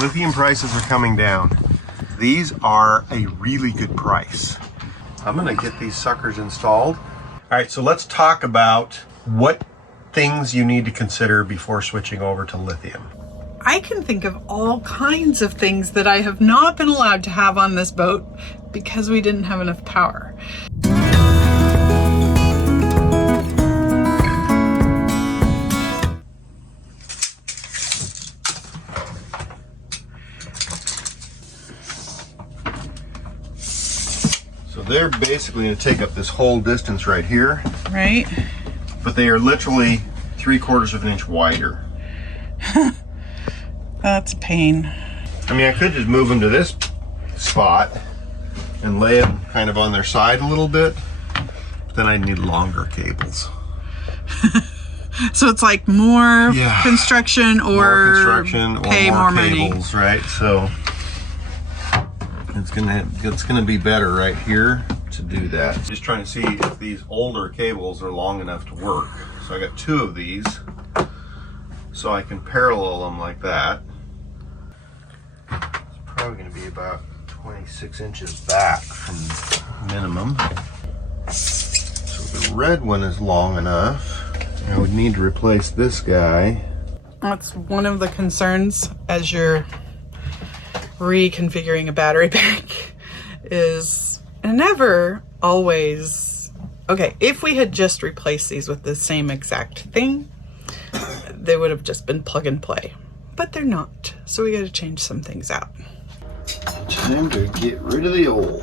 Lithium prices are coming down. These are a really good price. I'm gonna get these suckers installed. All right, so let's talk about what things you need to consider before switching over to lithium. I can think of all kinds of things that I have not been allowed to have on this boat because we didn't have enough power. So they're basically going to take up this whole distance right here. Right. But they are literally 3/4 of an inch wider. That's a pain. I mean, I could just move them to this spot and lay them kind of on their side a little bit, but then I need longer cables. So it's like more construction or pay more cables, money. Right? So it's gonna be better right here to do that. Just trying to see if these older cables are long enough to work. So I got 2 of these, so I can parallel them like that. It's probably going to be about 26 inches back from minimum. So the red one is long enough. I would need to replace this guy. That's one of the concerns as you're reconfiguring a battery pack is never always okay. If we had just replaced these with the same exact thing, they would have just been plug and play, but they're not. So we got to change some things out. Time to get rid of the old.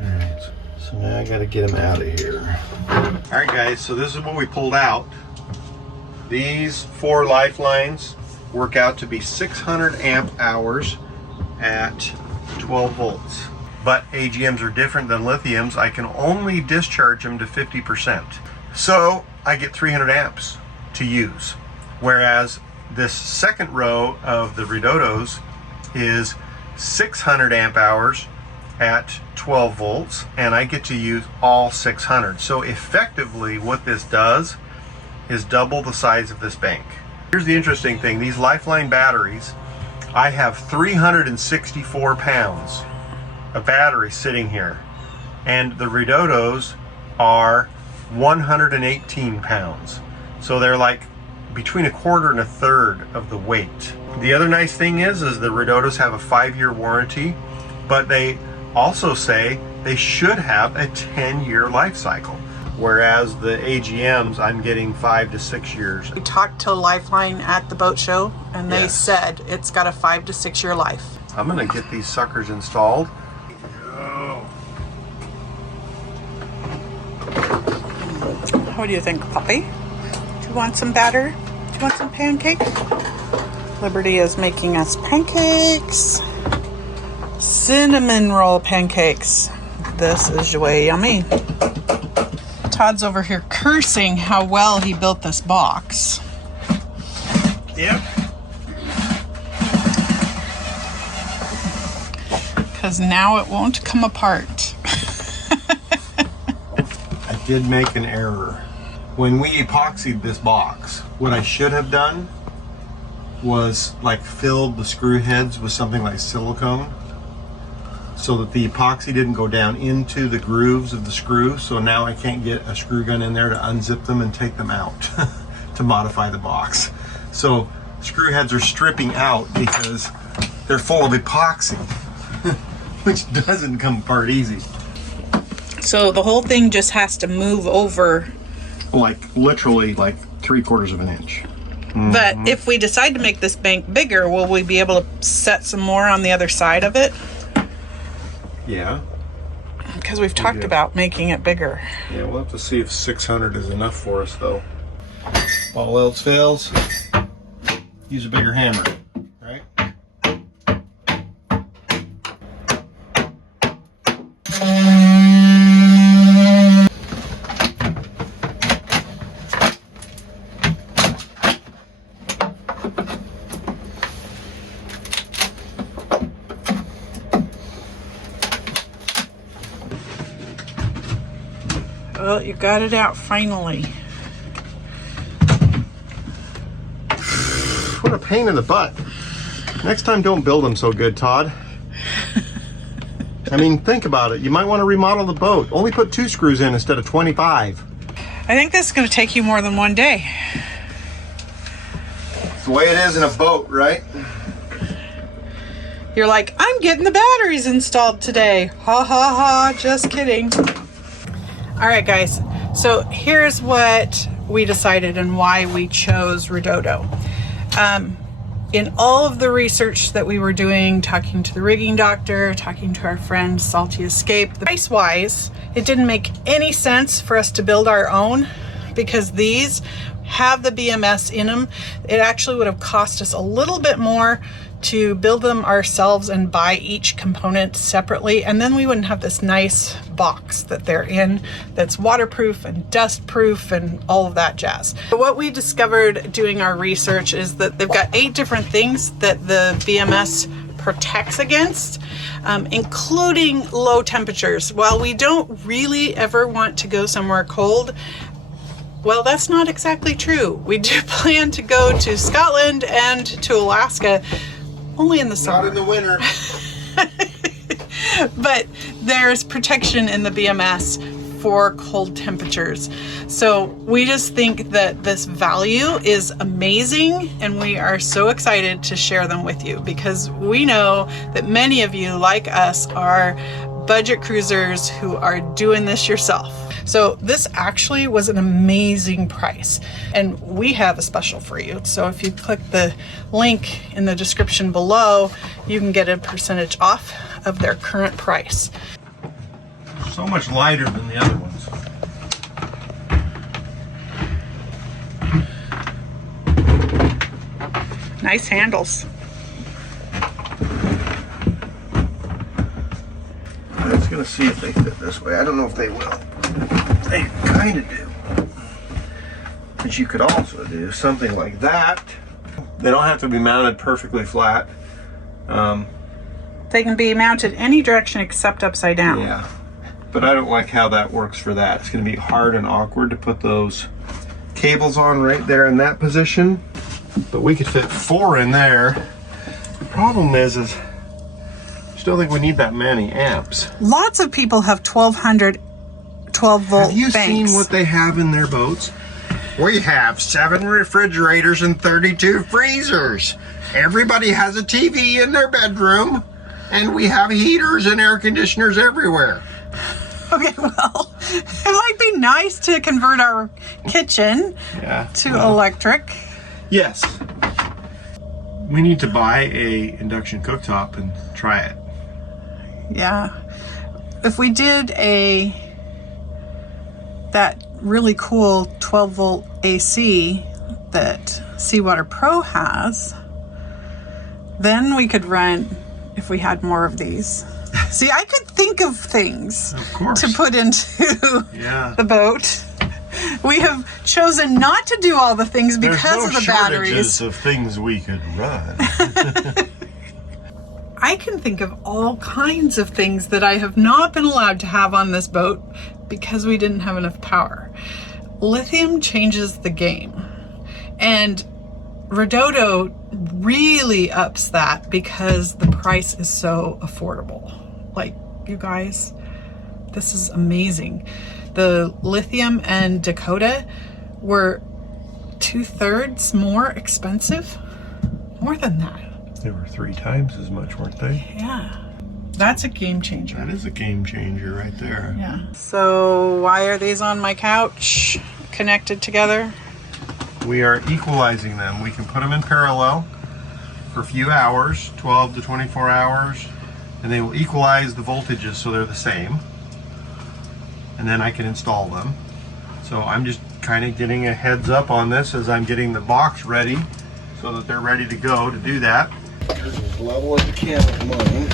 Alright, so now I got to get them out of here. Alright guys, so this is what we pulled out. These 4 lifelines work out to be 600 amp hours at 12 volts. But AGMs are different than lithiums. I can only discharge them to 50%. So I get 300 amps to use. Whereas this second row of the Redotos is 600 amp hours at 12 volts, and I get to use all 600. So effectively what this does is double the size of this bank. Here's the interesting thing. These Lifeline batteries, I have 364 pounds of battery sitting here, and the Redotos are 118 pounds. So they're like between 1/4 and 1/3 of the weight. The other nice thing is the Redotos have a 5-year warranty, but they also say they should have a 10-year life cycle. Whereas the AGMs, I'm getting 5 to 6 years. We talked to Lifeline at the boat show, and they said it's got a 5 to 6 year life. I'm gonna get these suckers installed. What do you think, puppy? Do you want some batter? Do you want some pancakes? Liberty is making us pancakes. Cinnamon roll pancakes. This is way yummy. Todd's over here cursing how well he built this box. Yep. Because now it won't come apart. I did make an error. When we epoxied this box, what I should have done was like filled the screw heads with something like silicone so that the epoxy didn't go down into the grooves of the screw. So now I can't get a screw gun in there to unzip them and take them out to modify the box. So screw heads are stripping out because they're full of epoxy, which doesn't come apart easy. So the whole thing just has to move over. Like literally like 3/4 of an inch. But if we decide to make this bank bigger, will we be able to set some more on the other side of it? Yeah. Because we've talked about making it bigger. Yeah, we'll have to see if 600 is enough for us though. All else fails, use a bigger hammer, right? Well, you got it out finally. What a pain in the butt. Next time, don't build them so good, Todd. I mean, think about it. You might want to remodel the boat. Only put 2 screws in instead of 25. I think this is going to take you more than one day. It's the way it is in a boat, right? You're like, I'm getting the batteries installed today. Ha ha ha, just kidding. All right, guys. So here's what we decided and why we chose Redodo. In all of the research that we were doing, talking to the rigging doctor, talking to our friend Salty Escape, price-wise, it didn't make any sense for us to build our own because these have the BMS in them. It actually would have cost us a little bit more to build them ourselves and buy each component separately, and then we wouldn't have this nice box that they're in that's waterproof and dust proof and all of that jazz. But what we discovered doing our research is that they've got 8 different things that the BMS protects against, including low temperatures. While we don't really ever want to go somewhere cold, well, that's not exactly true. We do plan to go to Scotland and to Alaska, only in the summer. Not in the winter. But there's protection in the BMS for cold temperatures. So we just think that this value is amazing, and we are so excited to share them with you because we know that many of you, like us, are budget cruisers who are doing this yourself. So this actually was an amazing price, and we have a special for you. So if you click the link in the description below, you can get a percentage off of their current price. So much lighter than the other ones. Nice handles. I'm just gonna see if they fit this way. I don't know if they will. They kind of do. But you could also do something like that. They don't have to be mounted perfectly flat. They can be mounted any direction except upside down. Yeah, but I don't like how that works for that. It's going to be hard and awkward to put those cables on right there in that position. But we could fit 4 in there. The problem is I still think we need that many amps. Lots of people have 1200 12-volt Have you banks. seen what they have in their boats? We have 7 refrigerators and 32 freezers. Everybody has a TV in their bedroom, and we have heaters and air conditioners everywhere. Okay, well, it might be nice to convert our kitchen to electric. Yes. We need to buy a induction cooktop and try it. Yeah. If we did that really cool 12-volt AC that Seawater Pro has, then we could run, if we had more of these. See, I could think of things to put into the boat. We have chosen not to do all the things because of the batteries. There's no shortages of things we could run. I can think of all kinds of things that I have not been allowed to have on this boat because we didn't have enough power. Lithium changes the game, and Redodo really ups that because the price is so affordable. Like, you guys, this is amazing. The Lithium and Dakota were 2/3 more expensive. More than that. They were 3 times as much, weren't they? Yeah. That's a game changer. That is a game changer right there. Yeah. So why are these on my couch connected together? We are equalizing them. We can put them in parallel for a few hours, 12 to 24 hours, and they will equalize the voltages so they're the same. And then I can install them. So I'm just kind of getting a heads up on this as I'm getting the box ready so that they're ready to go to do that. Here's as level as you can with mine.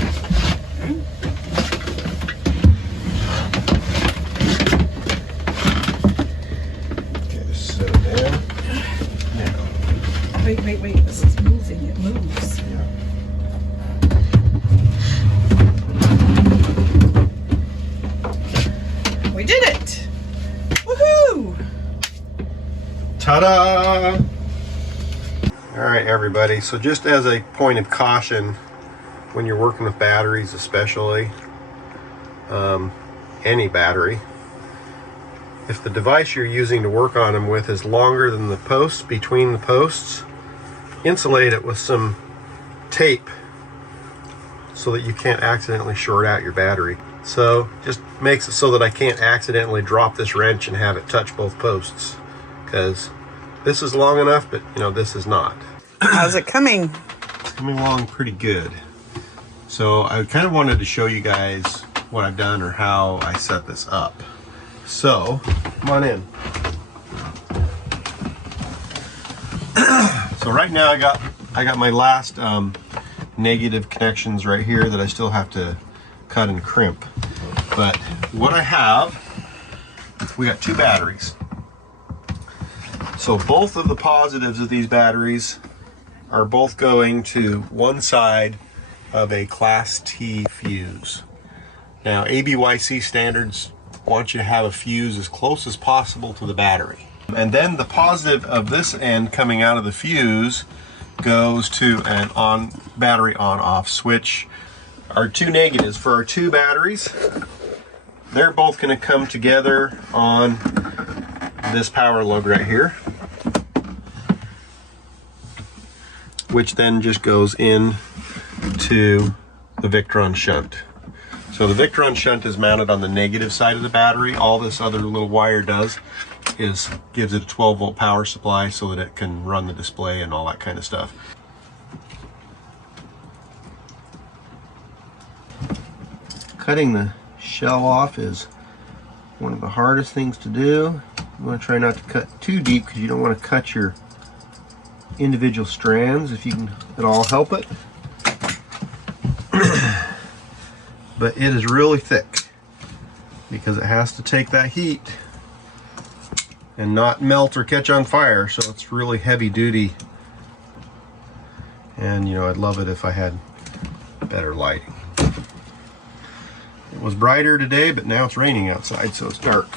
Okay, set it there. Now. Wait, this is moving, it moves. Yeah. We did it! Ta-da! All right, everybody. So just as a point of caution, when you're working with batteries, especially any battery, if the device you're using to work on them with is longer than the posts between the posts, insulate it with some tape so that you can't accidentally short out your battery. So just makes it so that I can't accidentally drop this wrench and have it touch both posts, because this is long enough, but you know, this is not. How's it coming? It's coming along pretty good. So I kind of wanted to show you guys what I've done or how I set this up. So come on in. So right now I got my last negative connections right here that I still have to cut and crimp. But what I have, we got two batteries. So both of the positives of these batteries are both going to one side of a Class T fuse. Now ABYC standards want you to have a fuse as close as possible to the battery. And then the positive of this end coming out of the fuse goes to an battery on-off switch. Our two negatives for our two batteries, they're both going to come together on this power lug right here, which then just goes in to the Victron shunt. So the Victron shunt is mounted on the negative side of the battery. All this other little wire does is gives it a 12-volt power supply so that it can run the display and all that kind of stuff. Cutting the shell off is one of the hardest things to do. You want to try not to cut too deep because you don't want to cut your individual strands if you can at all help it. But it is really thick because it has to take that heat and not melt or catch on fire, so it's really heavy duty. And you know, I'd love it if I had better lighting. It was brighter today, but now it's raining outside, so it's dark.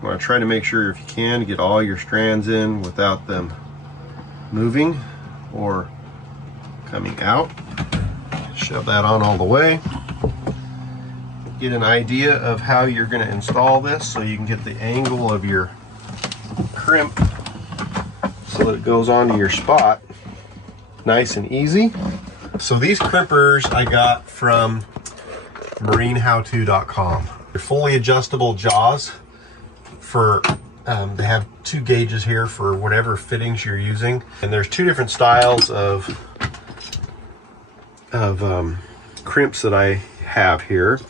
You want to try to make sure, if you can, get all your strands in without them moving or coming out. Shove that on all the way. Get an idea of how you're going to install this so you can get the angle of your crimp so that it goes onto your spot nice and easy. So these crimpers I got from marinehowto.com. They're fully adjustable jaws for they have two gauges here for whatever fittings you're using, and there's two different styles of crimps that I have here.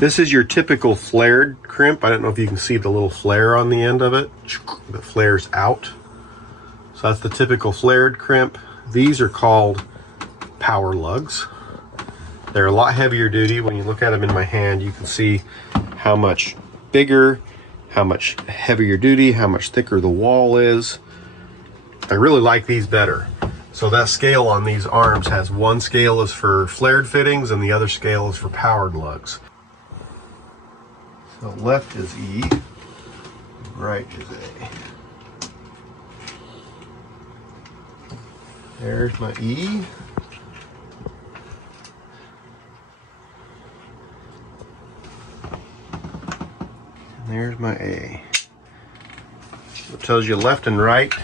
This is your typical flared crimp. I don't know if you can see the little flare on the end of it that flares out. So that's the typical flared crimp. These are called power lugs. They're a lot heavier duty. When you look at them in my hand, you can see how much bigger, how much heavier duty, how much thicker the wall is. I really like these better. So that scale on these arms has one scale is for flared fittings and the other scale is for powered lugs. So left is E, right is A. There's my E. And there's my A. So it tells you left and right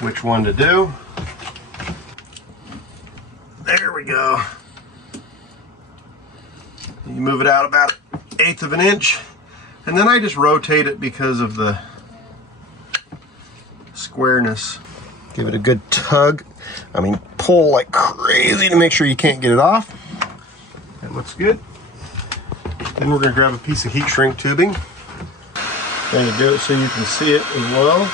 which one to do. There we go. You move it out about 1/8 of an inch, and then I just rotate it because of the squareness. Give it a good tug. I mean, pull like crazy to make sure you can't get it off. That looks good. Then we're going to grab a piece of heat shrink tubing. Going to do it so you can see it as well.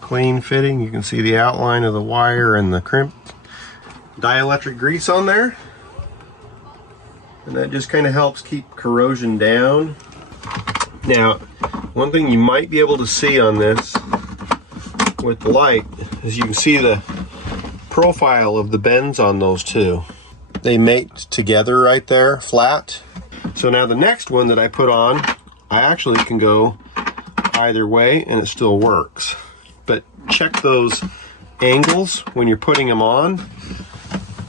Clean fitting. You can see the outline of the wire and the crimp. Dielectric grease on there. And that just kind of helps keep corrosion down. Now, one thing you might be able to see on this with the light is you can see the profile of the bends on those two. They mate together right there, flat. So now the next one that I put on I actually can go either way and it still works. But check those angles when you're putting them on,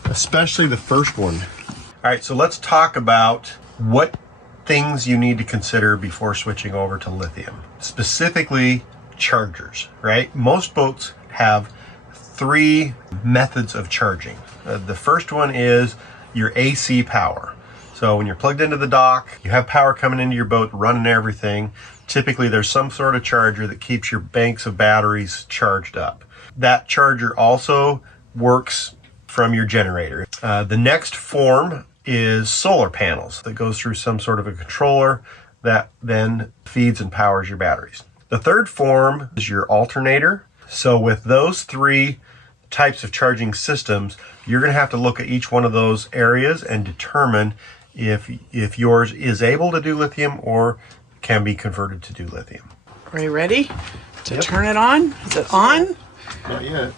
especially the first one. All right, so let's talk about what things you need to consider before switching over to lithium, specifically chargers, right? Most boats have 3 methods of charging. The first one is your AC power. So when you're plugged into the dock, you have power coming into your boat, running everything. Typically there's some sort of charger that keeps your banks of batteries charged up. That charger also works from your generator. The next form is solar panels that goes through some sort of a controller that then feeds and powers your batteries. The third form is your alternator. So with those 3 types of charging systems, you're going to have to look at each one of those areas and determine if yours is able to do lithium or can be converted to do lithium. Are you ready to turn it on? Is it on? Not yet.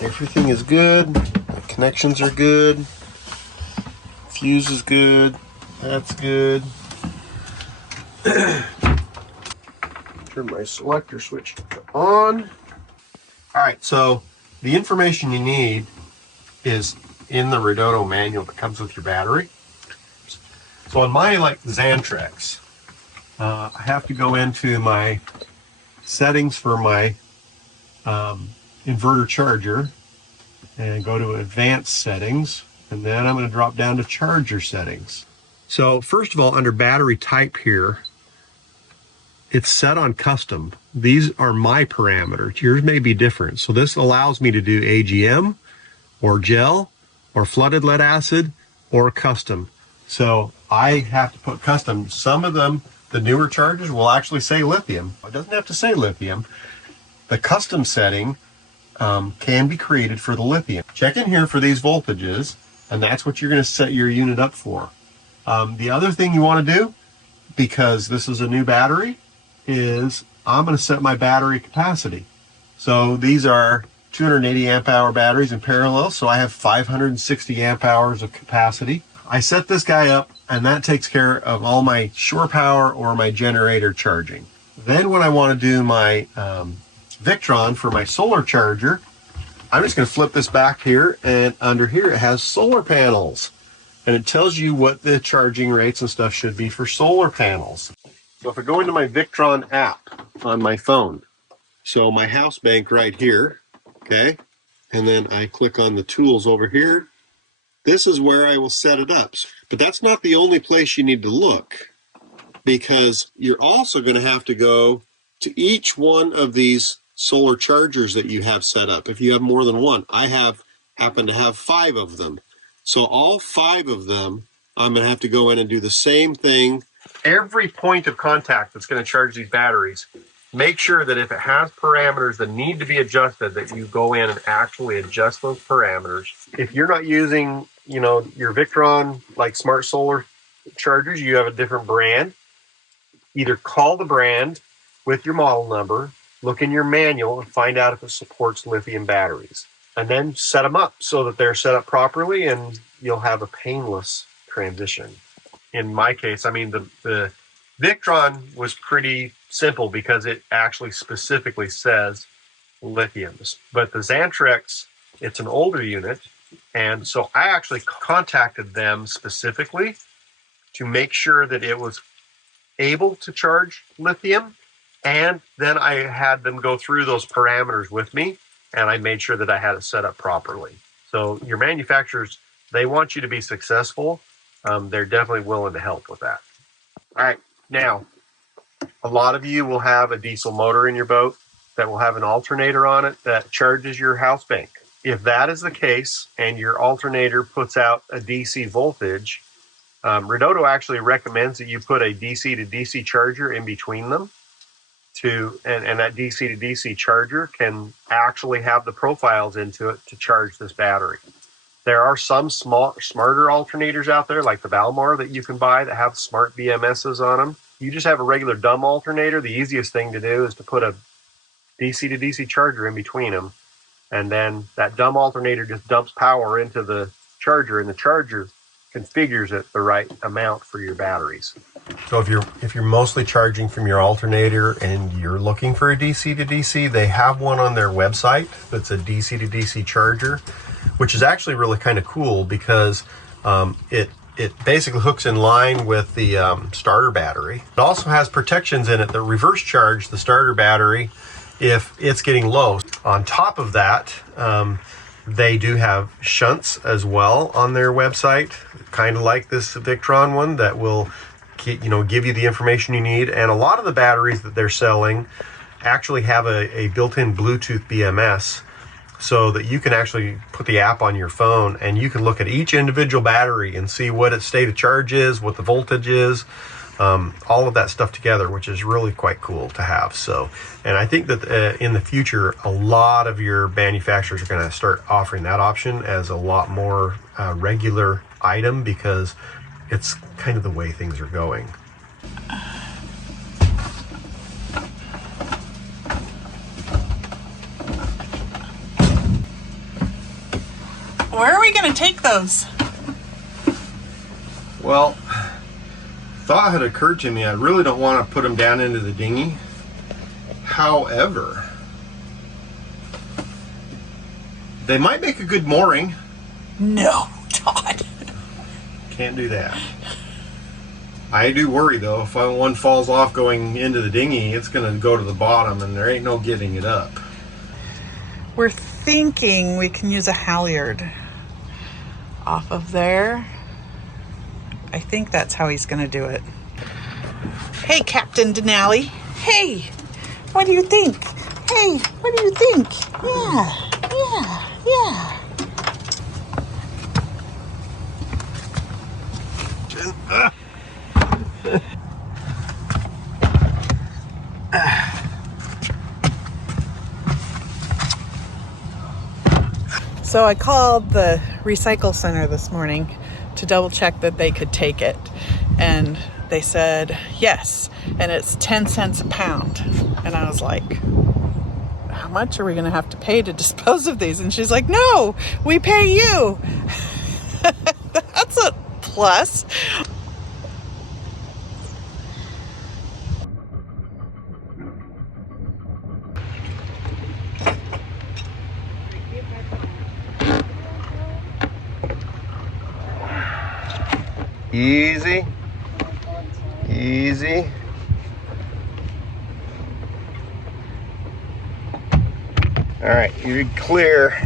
Everything is good. The connections are good. Fuse is good. That's good. Turn my selector switch on. All right, so the information you need is in the Redodo manual that comes with your battery. So on my Xantrex, I have to go into my settings for my inverter charger and go to advanced settings, and then I'm going to drop down to charger settings. So first of all, under battery type here, it's set on custom. These are my parameters. Yours may be different. So this allows me to do AGM or gel or flooded lead acid or custom. So I have to put custom. Some of them, the newer chargers, will actually say lithium. It doesn't have to say lithium. The custom setting can be created for the lithium. Check in here for these voltages, and that's what you're going to set your unit up for. The other thing you want to do, because this is a new battery, is I'm going to set my battery capacity. So these are 280 amp hour batteries in parallel, so I have 560 amp hours of capacity. I set this guy up, and that takes care of all my shore power or my generator charging. Then when I want to do my Victron for my solar charger, I'm just going to flip this back here, and under here it has solar panels, and it tells you what the charging rates and stuff should be for solar panels. So if I go into my Victron app on my phone, so my house bank right here, okay, and then I click on the tools over here, this is where I will set it up. But that's not the only place you need to look, because you're also going to have to go to each one of these solar chargers that you have set up. If you have more than one, I happen to have 5 of them. So all 5 of them, I'm going to have to go in and do the same thing. Every point of contact that's going to charge these batteries, make sure that if it has parameters that need to be adjusted, that you go in and actually adjust those parameters. If you're not using, your Victron smart solar chargers, you have a different brand, either call the brand with your model number, look in your manual and find out if it supports lithium batteries, and then set them up so that they're set up properly and you'll have a painless transition. In my case, the Victron was pretty simple because it actually specifically says lithiums. But the Xantrex, it's an older unit, and so I actually contacted them specifically to make sure that it was able to charge lithium, and then I had them go through those parameters with me, and I made sure that I had it set up properly. So your manufacturers, they want you to be successful. They're definitely willing to help with that. All right, now, a lot of you will have a diesel motor in your boat that will have an alternator on it that charges your house bank. If that is the case and your alternator puts out a DC voltage, Redodo actually recommends that you put a DC to DC charger in between them, and that DC to DC charger can actually have the profiles into it to charge this battery. There are some smarter alternators out there, like the Valmar, that you can buy that have smart BMSs on them. You just have a regular dumb alternator. The easiest thing to do is to put a DC to DC charger in between them, and then that dumb alternator just dumps power into the charger, and the charger configures it the right amount for your batteries. So if you're mostly charging from your alternator and you're looking for a DC to DC, they have one on their website that's a DC to DC charger, which is actually really kind of cool because it basically hooks in line with the starter battery. It also has protections in it that reverse charge the starter battery if it's getting low. On top of that, they do have shunts as well on their website, kind of like this Victron one, that will give you the information you need. And a lot of the batteries that they're selling actually have a built-in Bluetooth BMS, so that you can actually put the app on your phone and you can look at each individual battery and see what its state of charge is, what the voltage is, all of that stuff together, which is really quite cool to have. So, and I think that in the future, a lot of your manufacturers are going to start offering that option as a lot more regular item, because it's kind of the way things are going. Where are we going to take those? Well, thought had occurred to me, I really don't want to put them down into the dinghy. However, they might make a good mooring. No, Todd. Can't do that. I do worry though, if one falls off going into the dinghy, it's going to go to the bottom and there ain't no getting it up. We're thinking we can use a halyard off of there. I think that's how he's going to do it. Hey, Captain Denali. Hey, what do you think? Hey, what do you think? Yeah. So I called the recycle center this morning to double check that they could take it. And they said yes, and it's 10 cents a pound. And I was like, how much are we gonna have to pay to dispose of these? And she's like, no, we pay you. That's a plus. Easy. Easy. All right, you're clear.